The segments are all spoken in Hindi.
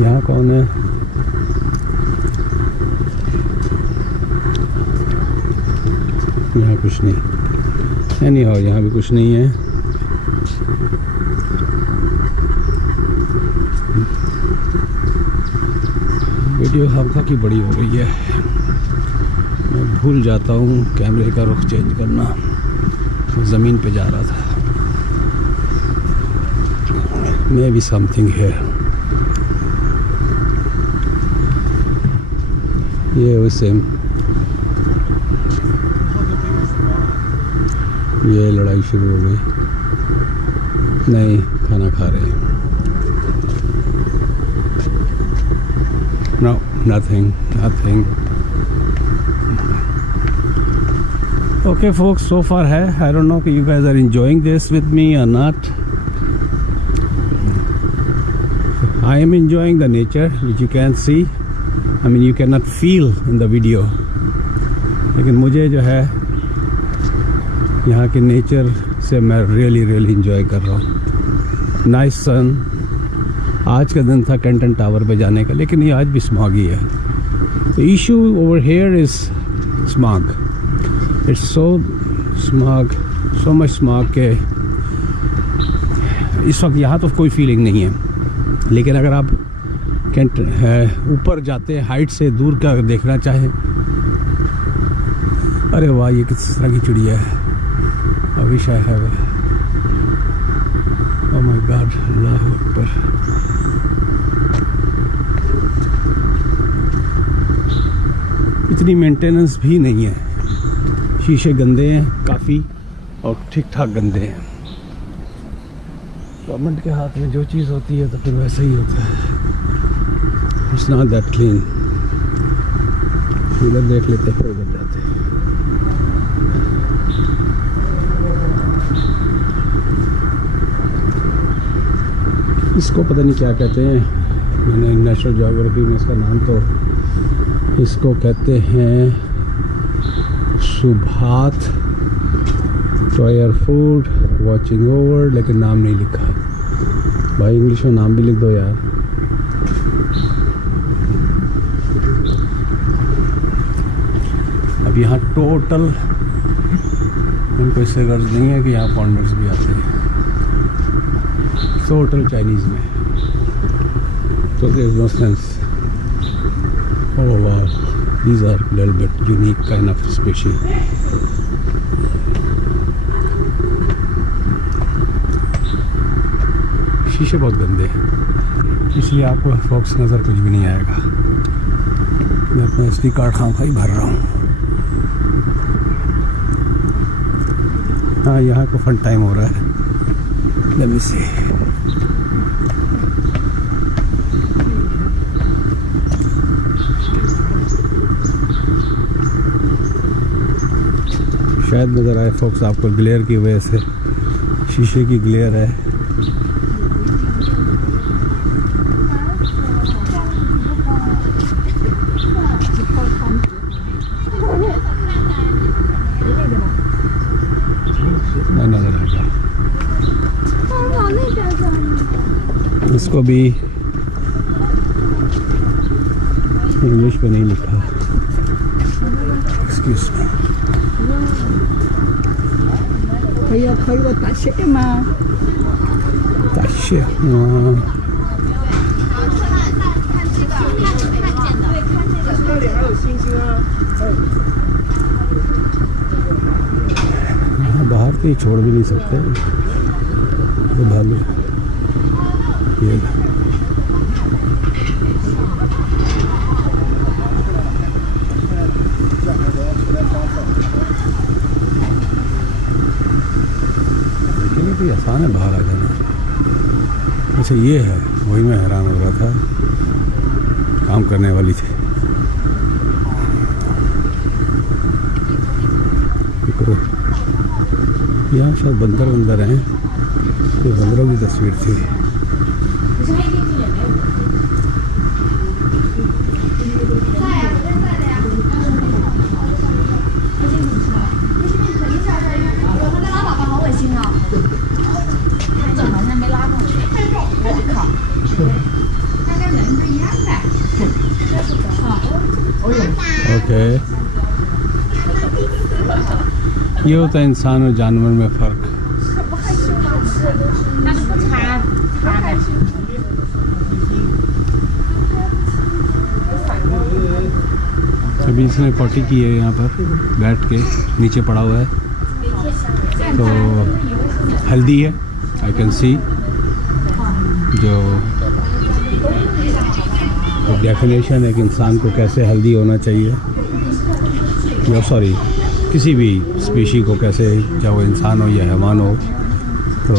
यहाँ कौन है? यहाँ कुछ नहीं। एनीहाउ यहाँ भी कुछ नहीं है। वीडियो हल्का की बड़ी हो रही है। मैं भूल जाता हूँ कैमरे का रुख चेंज करना। ज़मीन पे जा रहा था। मे बी समथिंग है। ये वो सेम, ये लड़ाई शुरू हो गई। नहीं, खाना खा रहे हैं। No, nothing. Okay folks, so far I don't know if you guys are enjoying this with me or not. I am enjoying the nature which you can see. I mean you cannot feel in the video. लेकिन मुझे जो है यहाँ के नेचर से मैं really enjoy कर रहा हूँ। Nice sun. आज का दिन था कैंटन टावर पे जाने का, लेकिन ये आज भी स्मॉगी है। The issue over here is smog. It's so smog, so much smog के इस वक्त यहाँ तो कोई फीलिंग नहीं है। लेकिन अगर आप ऊपर जाते हैं, हाइट से दूर का देखना चाहें, अरे वाह ये किस तरह की चिड़िया है। I wish I have a, oh my God, अल्लाह अकबर। इतनी मेंटेनेंस भी नहीं है। शीशे गंदे हैं काफ़ी और ठीक ठाक गंदे हैं। गवर्नमेंट के हाथ में जो चीज़ होती है तो फिर वैसा ही होता है। It's not that clean. उधर देख लेते हैं, उधर जाते हैं। इसको पता नहीं क्या कहते हैं, मैंने नेशनल ज्योग्राफी में इसका नाम, तो इसको कहते हैं सुभात टॉयर फूड वॉचिंग ओवर, लेकिन नाम नहीं लिखा। भाई इंग्लिश में नाम भी लिख दो यार। अब यहाँ टोटल इनको इससे गर्ज नहीं है कि यहाँ फॉरेनर्स भी आते हैं। टोटल चाइनीज़ में, so there is no sense. Oh wow, these are a little bit unique kind of species. शीशे बहुत गंदे हैं, इसलिए आपको फोकस नज़र कुछ भी नहीं आएगा। मैं अपना SD कार्ड खामखाई भर रहा हूँ। हाँ, यहाँ को फन टाइम हो रहा है। Let me see. शायद नज़र आए फोक्स आपको ग्लेयर की वजह से, शीशे की ग्लेयर है। नहीं नज़र आएगा। इसको भी इंग्लिश में नहीं लिखा। एक्सक्यूज मी।可以我大些吗？大些吗？这里还有星星啊！बाहर कहीं छोड़ भी नहीं सकते तो भालू। ये भी आसान है बाहर आ जाना। अच्छा ये है, वही मैं हैरान हो रहा था, काम करने वाली थी। यहाँ शायद बंदर हैं, तो बंदरों की तस्वीर थी। ओके, ये होता है इंसान और जानवर में फ़र्क। अभी इसने पॉटी की है यहाँ पर बैठ के, नीचे पड़ा हुआ है, तो हेल्दी है। आई कैन सी जो डेफिनेशन है कि इंसान को कैसे हेल्दी होना चाहिए, या सॉरी किसी भी स्पीशी को कैसे, चाहे वो इंसान हो या हैवान हो, तो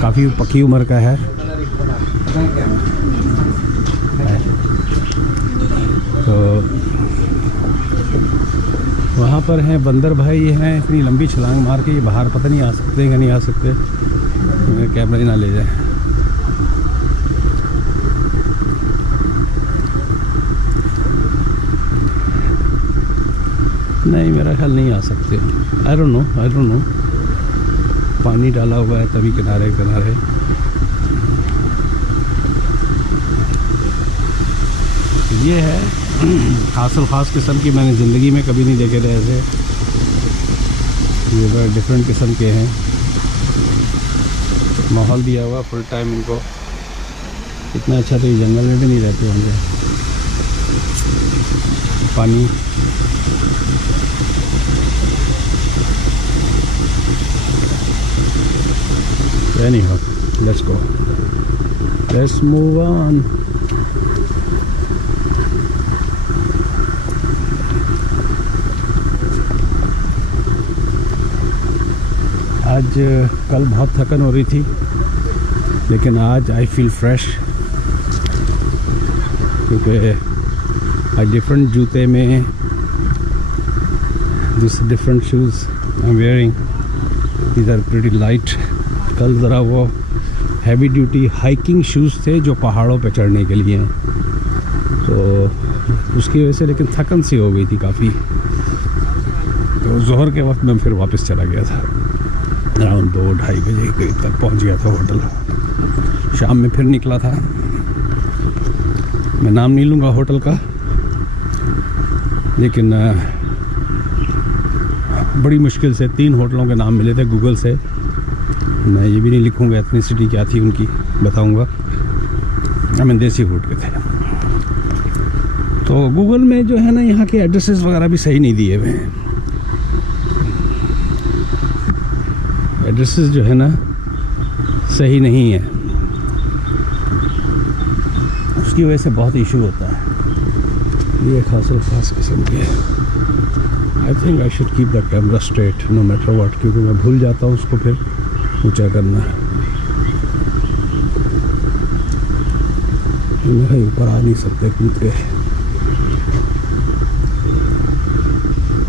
काफ़ी पक्की उम्र का है। तो वहाँ पर हैं बंदर भाई हैं, इतनी लंबी छलांग मार के ये बाहर पता नहीं आ सकते कि नहीं आ सकते, मेरे कैमरा ही ना ले जाए। नहीं, मेरा ख्याल नहीं आ सकते। I don't know. पानी डाला हुआ है तभी किनारे किनारे। ये है ख़ास किस्म की, मैंने ज़िंदगी में कभी नहीं देखे थे ऐसे। ये बड़ा डिफरेंट किस्म के हैं। माहौल दिया हुआ फुल टाइम इनको, इतना अच्छा तो ये जंगल में भी नहीं रहते होंगे। पानी anyhow, let's go, let's move on. आज कल बहुत थकन हो रही थी, लेकिन आज आई फील फ्रेश, क्योंकि आज डिफरेंट जूते में दूसरे different shoes I am wearing, these are pretty light. कल ज़रा वो हैवी ड्यूटी हाइकिंग शूज़ थे जो पहाड़ों पे चढ़ने के लिए हैं, तो उसकी वजह से लेकिन थकन सी हो गई थी काफ़ी। तो ज़ोहर के वक्त मैं फिर वापस चला गया था, अराउंड 2-2:30 बजे करीब तक पहुंच गया था होटल। शाम में फिर निकला था, मैं नाम नहीं लूँगा होटल का, लेकिन बड़ी मुश्किल से 3 होटलों के नाम मिले थे गूगल से। मैं ये भी नहीं लिखूँगा एथनिसिटी क्या थी उनकी, बताऊँगा। हमें देसी फूड के थे। तो गूगल में जो है ना, यहाँ के एड्रेसेस वगैरह भी सही नहीं दिए हुए हैं। एड्रेसेस जो है ना सही नहीं है, उसकी वजह से बहुत इशू होता है। ये खास किस्म के I think I should keep the camera straight no matter what, क्योंकि मैं भूल जाता हूँ उसको फिर ऊंचा करना। मेरे ऊपर आ नहीं सकते कूद के।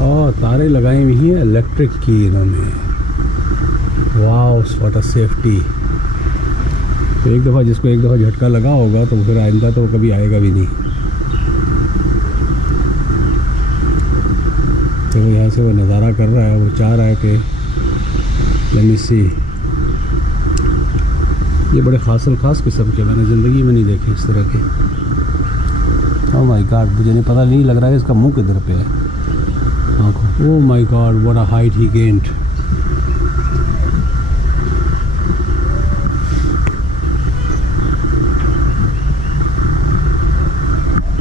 और तारे लगाई हुई हैं इलेक्ट्रिक की इन्होंने। Wow, what a safety. तो एक दफ़ा झटका लगा होगा तो फिर आइंदा तो कभी आएगा भी नहीं। तो यहाँ से वो नज़ारा कर रहा है, वो चाह रहा है कि लेट मी सी। ये बड़े खास किस्म के मैंने ज़िंदगी में नहीं देखे इस तरह के। ओह माय गॉड, मुझे नहीं पता नहीं लग रहा है इसका मुंह किधर पे है। Oh my God, what a height he gained.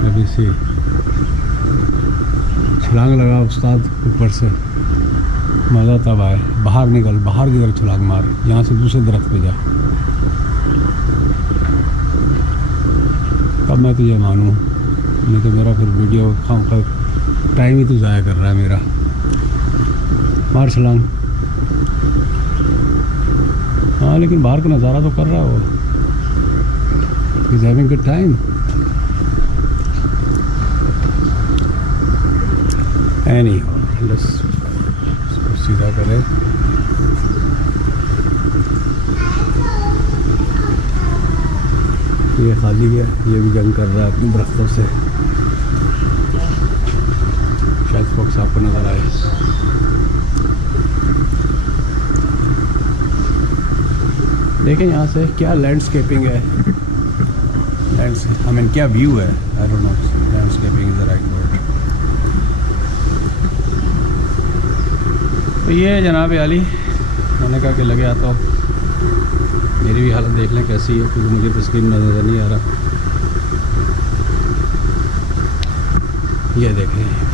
अभी से छलांग लगा उस्ताद ऊपर से, मज़ा तब आए। बाहर निकल, बाहर की तरफ छलांग मार, यहाँ से दूसरे दरख्त पे जा। अब मैं तुझे मानूँ, नहीं तो मेरा फिर वीडियो खाम का टाइम ही तो ज़ाया कर रहा है मेरा। मार छलांग। हाँ, लेकिन बाहर का नज़ारा तो कर रहा है वो। He's having good time. Anyhow, let's इसको सीधा करें। ये खाली है, ये भी जंग कर रहा है अपने दरख्तों से। शायद फोक्स आपको नज़र आए। देखें यहाँ से क्या लैंडस्केपिंग है, क्या व्यू है। I don't know, landscaping is the right word. तो ये जनाब आली, मैंने कहा कि लगे तो मेरी भी हालत देख लें कैसी है, क्योंकि मुझे तो स्क्रीन नज़र नहीं आ रहा। ये देखें